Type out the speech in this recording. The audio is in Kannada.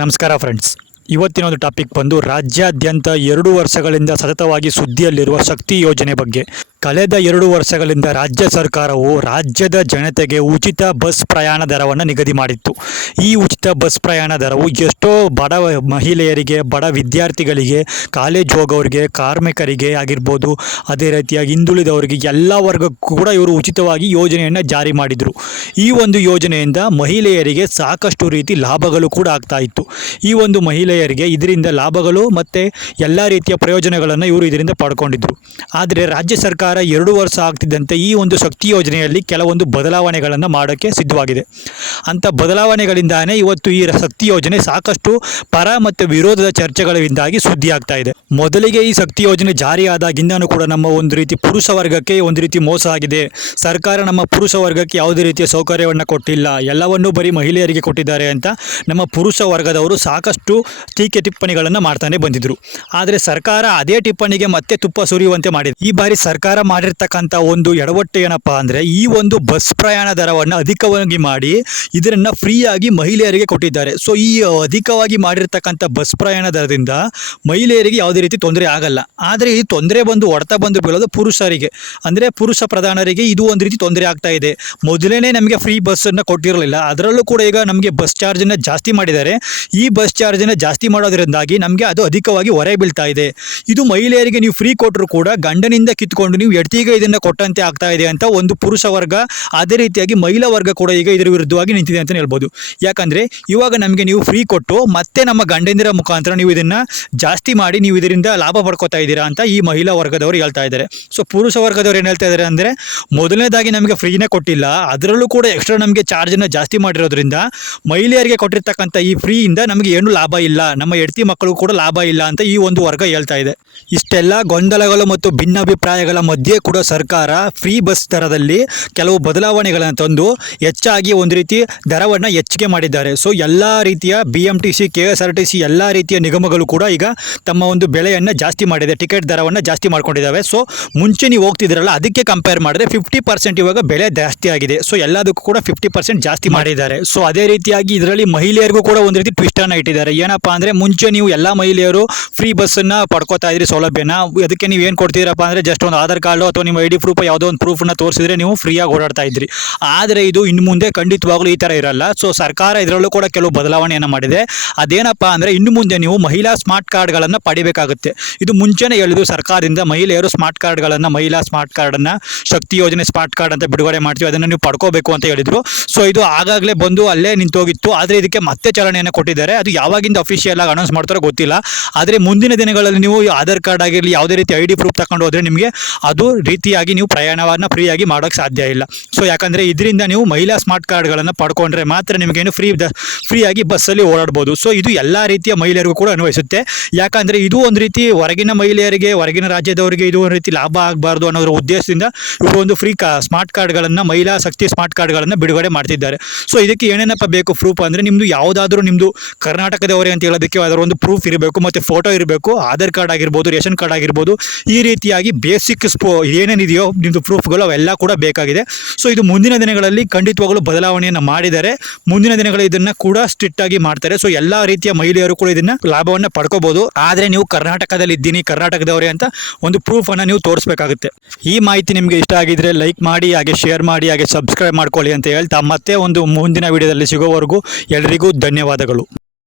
ನಮಸ್ಕಾರ ಫ್ರೆಂಡ್ಸ್ ಇವತ್ತಿನ ಒಂದು ಟಾಪಿಕ್ ಬಂದು ರಾಜ್ಯಾದ್ಯಂತ ಎರಡು ವರ್ಷಗಳಿಂದ ಸತತವಾಗಿ ಸುದ್ದಿಯಲ್ಲಿರುವ ಶಕ್ತಿ ಯೋಜನೆ ಬಗ್ಗೆ. ಕಳೆದ ಎರಡು ವರ್ಷಗಳಿಂದ ರಾಜ್ಯ ಸರ್ಕಾರವು ರಾಜ್ಯದ ಜನತೆಗೆ ಉಚಿತ ಬಸ್ ಪ್ರಯಾಣ ದರವನ್ನು ನಿಗದಿ ಮಾಡಿತ್ತು. ಈ ಉಚಿತ ಬಸ್ ಪ್ರಯಾಣ ದರವು ಎಷ್ಟೋ ಬಡ ಮಹಿಳೆಯರಿಗೆ, ಬಡ ವಿದ್ಯಾರ್ಥಿಗಳಿಗೆ, ಕಾಲೇಜ್ ಹೋಗೋರಿಗೆ, ಕಾರ್ಮಿಕರಿಗೆ ಆಗಿರ್ಬೋದು, ಅದೇ ರೀತಿಯಾಗಿ ಹಿಂದುಳಿದವರಿಗೆ, ಎಲ್ಲ ವರ್ಗಕ್ಕೂ ಕೂಡ ಇವರು ಉಚಿತವಾಗಿ ಯೋಜನೆಯನ್ನು ಜಾರಿ ಮಾಡಿದರು. ಈ ಒಂದು ಯೋಜನೆಯಿಂದ ಮಹಿಳೆಯರಿಗೆ ಸಾಕಷ್ಟು ರೀತಿ ಲಾಭಗಳು ಕೂಡ ಆಗ್ತಾ ಇತ್ತು. ಈ ಒಂದು ಮಹಿಳೆಯರಿಗೆ ಇದರಿಂದ ಲಾಭಗಳು ಮತ್ತು ಎಲ್ಲ ರೀತಿಯ ಪ್ರಯೋಜನಗಳನ್ನು ಇವರು ಇದರಿಂದ ಪಡ್ಕೊಂಡಿದ್ದರು ಆದರೆ ರಾಜ್ಯ ಸರ್ಕಾರ ಎರಡು ವರ್ಷ ಆಗ್ತಿದ್ದಂತೆ ಈ ಒಂದು ಶಕ್ತಿ ಯೋಜನೆಯಲ್ಲಿ ಕೆಲವೊಂದು ಬದಲಾವಣೆಗಳನ್ನು ಮಾಡೋಕ್ಕೆ ಸಿದ್ಧವಾಗಿದೆ. ಅಂಥ ಬದಲಾವಣೆಗಳಿಂದಾನೇ ಇವತ್ತು ಈ ಶಕ್ತಿ ಯೋಜನೆ ಸಾಕಷ್ಟು ಪರ ಮತ್ತು ವಿರೋಧದ ಚರ್ಚೆಗಳಿಂದಾಗಿ ಸುದ್ದಿ ಆಗ್ತಾ ಇದೆ. ಮೊದಲಿಗೆ ಈ ಶಕ್ತಿ ಯೋಜನೆ ಜಾರಿಯಾದಾಗಿಂದನೂ ಕೂಡ ನಮ್ಮ ಒಂದು ರೀತಿ ಪುರುಷ ವರ್ಗಕ್ಕೆ ಒಂದು ರೀತಿ ಮೋಸ ಆಗಿದೆ. ಸರ್ಕಾರ ನಮ್ಮ ಪುರುಷ ವರ್ಗಕ್ಕೆ ಯಾವುದೇ ರೀತಿಯ ಸೌಕರ್ಯವನ್ನು ಕೊಟ್ಟಿಲ್ಲ. ಎಲ್ಲವನ್ನೂ ಬರೀ ಮಹಿಳೆಯರಿಗೆ ಕೊಟ್ಟಿದ್ದಾರೆ ಅಂತ ನಮ್ಮ ಪುರುಷ ವರ್ಗದವರು ಸಾಕಷ್ಟು ಟೀಕೆ ಟಿಪ್ಪಣಿಗಳನ್ನು ಮಾಡ್ತಾನೆ ಬಂದಿದ್ರು. ಆದರೆ ಸರ್ಕಾರ ಅದೇ ಟಿಪ್ಪಣಿಗೆ ಮತ್ತೆ ತುಪ್ಪ ಸುರಿಯುವಂತೆ ಮಾಡಿದೆ. ಈ ಬಾರಿ ಸರ್ಕಾರ ಮಾಡಿರ್ತಕ್ಕಂಥ ಒಂದು ಎಡವಟ್ಟು ಏನಪ್ಪ ಅಂದರೆ ಈ ಒಂದು ಬಸ್ ಪ್ರಯಾಣ ದರವನ್ನು ಅಧಿಕವಾಗಿ ಮಾಡಿ ಇದನ್ನು ಫ್ರೀಯಾಗಿ ಮಹಿಳೆಯರಿಗೆ ಕೊಟ್ಟಿದ್ದಾರೆ. ಸೊ ಈ ಅಧಿಕವಾಗಿ ಮಾಡಿರ್ತಕ್ಕಂಥ ಬಸ್ ಪ್ರಯಾಣ ದರದಿಂದ ಮಹಿಳೆಯರಿಗೆ ಯಾವುದೇ ರೀತಿ ತೊಂದರೆ ಆಗಲ್ಲ. ಆದರೆ ಈ ತೊಂದರೆ ಬಂದು ಹೊಡೆತ ಬಂದು ಬೀಳೋದು ಪುರುಷರಿಗೆ. ಅಂದರೆ ಪುರುಷ ಪ್ರಧಾನರಿಗೆ ಇದು ಒಂದು ರೀತಿ ತೊಂದರೆ ಆಗ್ತಾ ಇದೆ. ಮೊದಲೇ ನಮಗೆ ಫ್ರೀ ಬಸ್ಸನ್ನು ಕೊಟ್ಟಿರಲಿಲ್ಲ. ಅದರಲ್ಲೂ ಕೂಡ ಈಗ ನಮಗೆ ಬಸ್ ಚಾರ್ಜನ್ನು ಜಾಸ್ತಿ ಮಾಡಿದ್ದಾರೆ. ಈ ಬಸ್ ಚಾರ್ಜನ್ನು ಜಾಸ್ತಿ ಮಾಡೋದರಿಂದಾಗಿ ನಮಗೆ ಅದು ಅಧಿಕವಾಗಿ ಹೊರೆ ಬೀಳ್ತಾ ಇದೆ. ಇದು ಮಹಿಳೆಯರಿಗೆ ನೀವು ಫ್ರೀ ಕೊಟ್ಟರು ಕೂಡ ಗಂಡನಿಂದ ಕಿತ್ಕೊಂಡು ಎಡ್ತಿಗೆ ಇದನ್ನು ಕೊಟ್ಟಂತೆ ಆಗ್ತಾ ಇದೆ ಅಂತ ಒಂದು ಪುರುಷ ವರ್ಗ ಅದೇ ರೀತಿಯಾಗಿ ಮಹಿಳಾ ವರ್ಗ ಕೂಡ ಈಗ ಇದರ ವಿರುದ್ಧವಾಗಿ ನಿಂತಿದೆ ಅಂತ ಹೇಳ್ಬೋದು. ಯಾಕಂದರೆ ಇವಾಗ ನಮಗೆ ನೀವು ಫ್ರೀ ಕೊಟ್ಟು ಮತ್ತೆ ನಮ್ಮ ಗಂಡಂದಿರ ಮುಖಾಂತರ ನೀವು ಇದನ್ನು ಜಾಸ್ತಿ ಮಾಡಿ ನೀವು ಇದರಿಂದ ಲಾಭ ಪಡ್ಕೋತಾ ಇದ್ದೀರಾ ಅಂತ ಈ ಮಹಿಳಾ ವರ್ಗದವರು ಹೇಳ್ತಾ ಇದ್ದಾರೆ. ಸೊ ಪುರುಷ ವರ್ಗದವರು ಏನು ಹೇಳ್ತಾ ಇದ್ದಾರೆ ಅಂದರೆ ಮೊದಲನೇದಾಗಿ ನಮಗೆ ಫ್ರೀನೇ ಕೊಟ್ಟಿಲ್ಲ. ಅದರಲ್ಲೂ ಕೂಡ ಎಕ್ಸ್ಟ್ರಾ ನಮಗೆ ಚಾರ್ಜನ್ನು ಜಾಸ್ತಿ ಮಾಡಿರೋದ್ರಿಂದ ಮಹಿಳೆಯರಿಗೆ ಕೊಟ್ಟಿರ್ತಕ್ಕಂಥ ಈ ಫ್ರೀಯಿಂದ ನಮಗೆ ಏನು ಲಾಭ ಇಲ್ಲ. ನಮ್ಮ ಹೆಡ್ತಿ ಮಕ್ಕಳು ಕೂಡ ಲಾಭ ಇಲ್ಲ ಅಂತ ಈ ಒಂದು ವರ್ಗ ಹೇಳ್ತಾ ಇದೆ. ಇಷ್ಟೆಲ್ಲ ಗೊಂದಲಗಳು ಮತ್ತು ಭಿನ್ನಾಭಿಪ್ರಾಯಗಳ ಕೂಡ ಸರ್ಕಾರ ಫ್ರೀ ಬಸ್ ದರದಲ್ಲಿ ಕೆಲವು ಬದಲಾವಣೆಗಳನ್ನು ತಂದು ಹೆಚ್ಚಾಗಿ ಒಂದು ರೀತಿ ದರವನ್ನು ಹೆಚ್ಚಿಗೆ ಮಾಡಿದ್ದಾರೆ. ಸೊ ಎಲ್ಲ ರೀತಿಯ B M T C K S R T C ಎಲ್ಲ ರೀತಿಯ ನಿಗಮಗಳು ಕೂಡ ಈಗ ತಮ್ಮ ಒಂದು ಬೆಲೆಯನ್ನು ಜಾಸ್ತಿ ಮಾಡಿದೆ. ಟಿಕೆಟ್ ದರವನ್ನು ಜಾಸ್ತಿ ಮಾಡ್ಕೊಂಡಿದ್ದಾವೆ. ಸೊ ಮುಂಚೆ ನೀವು ಹೋಗ್ತಿದ್ರಲ್ಲ, ಅದಕ್ಕೆ ಕಂಪೇರ್ ಮಾಡಿದ್ರೆ ಫಿಫ್ಟಿ ಪರ್ಸೆಂಟ್ ಇವಾಗ ಬೆಲೆ ಜಾಸ್ತಿ ಆಗಿದೆ. ಸೊ ಎಲ್ಲದಕ್ಕೂ ಕೂಡ ಫಿಫ್ಟಿ ಪರ್ಸೆಂಟ್ ಜಾಸ್ತಿ ಮಾಡಿದ್ದಾರೆ. ಸೊ ಅದೇ ರೀತಿಯಾಗಿ ಇದರಲ್ಲಿ ಮಹಿಳೆಯರಿಗೂ ಕೂಡ ಒಂದು ರೀತಿ ಟ್ವಿಸ್ಟನ್ನು ಇಟ್ಟಿದ್ದಾರೆ. ಏನಪ್ಪಾ ಅಂದರೆ ಮುಂಚೆ ನೀವು ಎಲ್ಲ ಮಹಿಳೆಯರು ಫ್ರೀ ಬಸ್ಸನ್ನು ಪಡ್ಕೋತಾ ಇದ್ರಿ ಸೌಲಭ್ಯನ, ಅದಕ್ಕೆ ನೀವು ಏನು ಕೊಡ್ತೀರಪ್ಪ ಅಂದರೆ ಜಸ್ಟ್ ಒಂದು ಆಧಾರ್ ಅಥವಾ ನಿಮ್ಮ ಐ ಡಿ ಪ್ರೂಫ್ ಯಾವುದೋ ಒಂದು ಪ್ರೂಫ್ನ ತೋರಿಸಿದ್ರೆ ನೀವು ಫ್ರೀಯಾಗಿ ಓಡಾಡ್ತಾ ಇದ್ರಿ. ಆದರೆ ಇದು ಇನ್ನು ಮುಂದೆ ಖಂಡಿತವಾಗ್ಲೂ ಈ ಥರ ಇರಲ್ಲ. ಸೊ ಸರ್ಕಾರ ಇದರಲ್ಲೂ ಕೂಡ ಕೆಲವು ಬದಲಾವಣೆಯನ್ನು ಮಾಡಿದೆ. ಅದೇನಪ್ಪ ಅಂದರೆ ಇನ್ನು ಮುಂದೆ ನೀವು ಮಹಿಳಾ ಸ್ಮಾರ್ಟ್ ಕಾರ್ಡ್ಗಳನ್ನು ಪಡಿಬೇಕಾಗುತ್ತೆ. ಇದು ಮುಂಚೆನೇ ಹೇಳಿದ್ರು ಸರ್ಕಾರದಿಂದ ಮಹಿಳೆಯರು ಸ್ಮಾರ್ಟ್ ಕಾರ್ಡ್ಗಳನ್ನು ಮಹಿಳಾ ಸ್ಮಾರ್ಟ್ ಕಾರ್ಡನ್ನು ಶಕ್ತಿ ಯೋಜನೆ ಸ್ಮಾರ್ಟ್ ಕಾರ್ಡ್ ಅಂತ ಬಿಡುಗಡೆ ಮಾಡ್ತೀವಿ. ಅದನ್ನು ನೀವು ಪಡ್ಕೋಬೇಕು ಅಂತ ಹೇಳಿದ್ರು. ಸೊ ಇದು ಆಗಾಗಲೇ ಬಂದು ಅಲ್ಲೇ ನಿಂತೋಗಿತ್ತು. ಆದರೆ ಇದಕ್ಕೆ ಮತ್ತೆ ಚಲನೆಯನ್ನು ಕೊಟ್ಟಿದ್ದಾರೆ. ಅದು ಯಾವಾಗಿಂದ ಅಫಿಷಿಯಲ್ ಆಗಿ ಅನೌನ್ಸ್ ಮಾಡ್ತಾರೋ ಗೊತ್ತಿಲ್ಲ. ಆದರೆ ಮುಂದಿನ ದಿನಗಳಲ್ಲಿ ನೀವು ಆಧಾರ್ ಕಾರ್ಡ್ ಆಗಿರಲಿ, ಯಾವುದೇ ರೀತಿ ಐ ಡಿ ಪ್ರೂಫ್ ತಗೊಂಡು ನಿಮಗೆ ಅದು ರೀತಿಯಾಗಿ ನೀವು ಪ್ರಯಾಣವನ್ನು ಫ್ರೀಯಾಗಿ ಮಾಡೋಕೆ ಸಾಧ್ಯ ಇಲ್ಲ. ಸೊ ಯಾಕಂದರೆ ಇದರಿಂದ ನೀವು ಮಹಿಳಾ ಸ್ಮಾರ್ಟ್ ಕಾರ್ಡ್ಗಳನ್ನು ಪಡ್ಕೊಂಡ್ರೆ ಮಾತ್ರ ನಿಮಗೇನು ಫ್ರೀ ದ, ಫ್ರೀಯಾಗಿ ಬಸ್ಸಲ್ಲಿ ಓಡಾಡ್ಬೋದು. ಸೊ ಇದು ಎಲ್ಲ ರೀತಿಯ ಮಹಿಳೆಯರಿಗೂ ಕೂಡ ಅನ್ವಯಿಸುತ್ತೆ. ಯಾಕಂದರೆ ಇದು ಒಂದು ರೀತಿ ಹೊರಗಿನ ಮಹಿಳೆಯರಿಗೆ, ಹೊರಗಿನ ರಾಜ್ಯದವರಿಗೆ ಇದು ಒಂದು ರೀತಿ ಲಾಭ ಆಗಬಾರ್ದು ಅನ್ನೋದ್ರ ಉದ್ದೇಶದಿಂದ ಇವರು ಒಂದು ಫ್ರೀ ಕಾ, ಸ್ಮಾರ್ಟ್ ಕಾರ್ಡ್ಗಳನ್ನು, ಮಹಿಳಾ ಶಕ್ತಿ ಸ್ಮಾರ್ಟ್ ಕಾರ್ಡ್ಗಳನ್ನು ಬಿಡುಗಡೆ ಮಾಡ್ತಿದ್ದಾರೆ. ಸೊ ಇದಕ್ಕೆ ಏನೇನಪ್ಪ ಬೇಕು ಪ್ರೂಫ್ ಅಂದರೆ ನಿಮ್ಮದು ಯಾವುದಾದ್ರೂ ನಿಮ್ಮದು ಕರ್ನಾಟಕದವರೇ ಅಂತ ಹೇಳೋದಕ್ಕೆ ಅದರ ಒಂದು ಪ್ರೂಫ್ ಇರಬೇಕು, ಮತ್ತು ಫೋಟೋ ಇರಬೇಕು, ಆಧಾರ್ ಕಾರ್ಡ್ ಆಗಿರ್ಬೋದು, ರೇಷನ್ ಕಾರ್ಡ್ ಆಗಿರ್ಬೋದು, ಈ ರೀತಿಯಾಗಿ ಬೇಸಿಕ್ ಸ್ಪೋ ಏನೇನಿದೆಯೋ ನಿಮ್ಮದು ಪ್ರೂಫ್ಗಳು ಅವೆಲ್ಲ ಕೂಡ ಬೇಕಾಗಿದೆ. ಸೊ ಇದು ಮುಂದಿನ ದಿನಗಳಲ್ಲಿ ಖಂಡಿತವಾಗಲೂ ಬದಲಾವಣೆಯನ್ನು ಮಾಡಿದ್ದಾರೆ ಮುಂದಿನ ದಿನಗಳು ಇದನ್ನು ಕೂಡ ಸ್ಟ್ರಿಕ್ಟ್ ಆಗಿ ಮಾಡ್ತಾರೆ. ಸೊ ಎಲ್ಲ ರೀತಿಯ ಮಹಿಳೆಯರು ಕೂಡ ಇದನ್ನು ಲಾಭವನ್ನು ಪಡ್ಕೋಬೋದು. ಆದರೆ ನೀವು ಕರ್ನಾಟಕದಲ್ಲಿ ಇದ್ದೀನಿ, ಕರ್ನಾಟಕದವರೇ ಅಂತ ಒಂದು ಪ್ರೂಫನ್ನು ನೀವು ತೋರಿಸಬೇಕಾಗುತ್ತೆ. ಈ ಮಾಹಿತಿ ನಿಮಗೆ ಇಷ್ಟ ಆಗಿದ್ರೆ ಲೈಕ್ ಮಾಡಿ, ಹಾಗೆ ಶೇರ್ ಮಾಡಿ, ಹಾಗೆ ಸಬ್ಸ್ಕ್ರೈಬ್ ಮಾಡ್ಕೊಳ್ಳಿ ಅಂತ ಹೇಳ್ತಾ ಮತ್ತೆ ಒಂದು ಮುಂದಿನ ವಿಡಿಯೋದಲ್ಲಿ ಸಿಗೋವರೆಗೂ ಎಲ್ರಿಗೂ ಧನ್ಯವಾದಗಳು.